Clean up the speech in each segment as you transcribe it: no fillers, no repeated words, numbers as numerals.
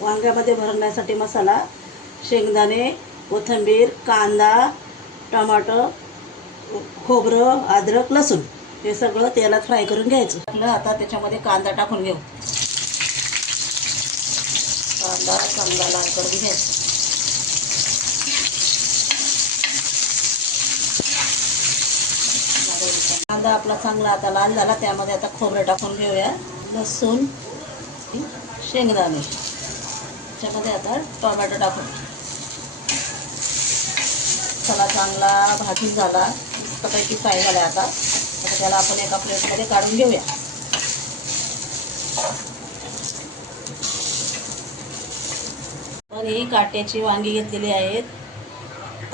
वांग्यामध्ये भरण्यासाठी मसाला, शेंगदाणे, कोथिंबीर, कांदा, टमाटर, खोबरं, अद्रक, लसूण हे सगळं तेलात फ्राय करून घ्यायचं. आता त्याच्यामध्ये कांदा टाकून घेऊ. कांदा चांगला लाल करून घ्यायचा. कांदा आपला चांगला आता लाल झाला. त्यामध्ये आता खोबरं टाकून घेऊया, लसूण, शेंगदाणे, त्याच्यामध्ये आता टोमॅटो टाकून मसाला चांगला भाजून झाला, मस्तपैकी फ्राय झाला. आता त्याला आपण एका प्लेटमध्ये काढून घेऊया. तर ही काट्याची वांगी घेतलेली आहेत.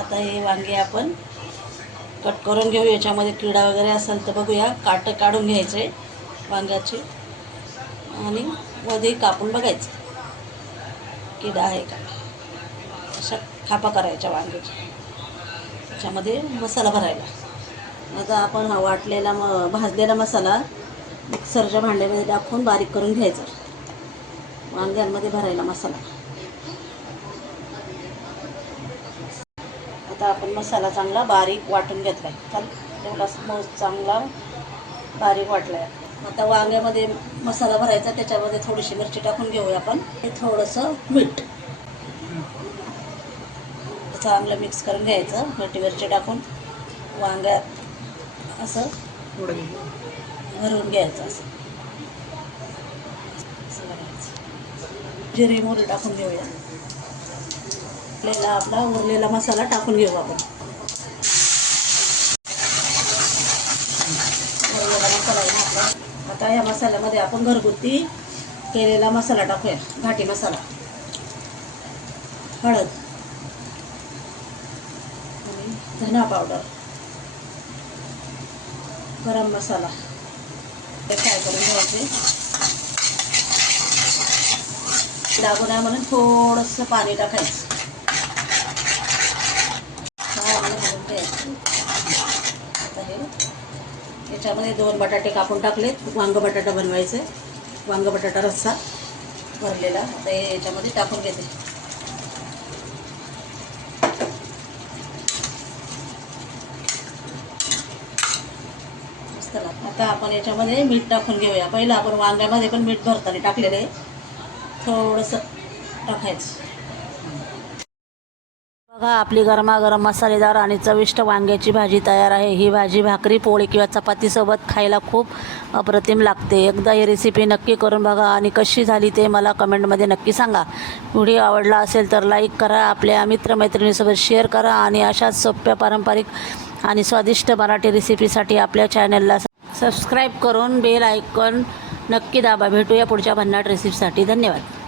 आता हे वांगे आपण कट करून घेऊ. याच्यामध्ये किडा वगैरे असेल तर बघूया. काटं काढून घ्यायचे वांग्याचे आणि मध्ये कापून बघायचं किडा आहे का. अशा खापा करायच्या वांग्याच्या. त्याच्यामध्ये मसाला भरायला. आता आपण हा वाटलेला भाजलेला मसाला मिक्सरच्या भांड्यामध्ये टाकून बारीक करून घ्यायचा. वांग्यांमध्ये भरायला मसाला. आता आपण मसाला चांगला बारीक वाटून घेतला आहे. तेवढा चांगला बारीक वाटला आहे. आता वांग्यामध्ये मसाला भरायचा. त्याच्यामध्ये थोडीशी मिरची टाकून घेऊया आपण. हे थोडंसं मीठ चांगलं मिक्स करून घ्यायचं. मिरची टाकून वांग्यात असं भरून घ्यायचं. असं जिरे मोहरी टाकून घेऊया. आपला उरलेला मसाला टाकून घेऊ आपण. उरलेला मसाला आहे ना आपला. आता या मसाल्यामध्ये आपण घरगुती केलेला मसाला टाकूया. घाटी मसाला, हळद, धना पावडर, गरम मसाला हे फ्राय करून घ्यायचे. लागू नये म्हणून थोडंसं पाणी टाकायचं. याच्यामध्ये 2 बटाटे कापून टाकलेत. वांग बटाटा बनवायचे. वांग बटाटा रस्सा भरलेला आता याच्यामध्ये टाकून घेते. आता आपण याच्यामध्ये मीठ टाकून घेऊया. पहिलं आपण वांग्यामध्ये पण मीठ भरताना टाकलेलं आहे. थोडंसं टाकायचं. बघा, आपली गरमागरम मसालेदार आणि चविष्ट वांग्याची भाजी तयार आहे. ही भाजी भाकरी, पोळी किंवा चपातीसोबत खायला खूप अप्रतिम लागते. एकदा ही रेसिपी नक्की करून बघा आणि कशी झाली ते मला कमेंटमध्ये नक्की सांगा. व्हिडिओ आवडला असेल तर लाईक करा, आपल्या मित्रमैत्रिणीसोबत शेअर करा आणि अशाच सोप्या, पारंपरिक आणि स्वादिष्ट मराठी रेसिपीसाठी आपल्या चॅनलला सबस्क्राईब करून बेल आयकॉन नक्की दाबा. भेटूया पुढच्या भन्नाट रेसिपीसाठी. धन्यवाद.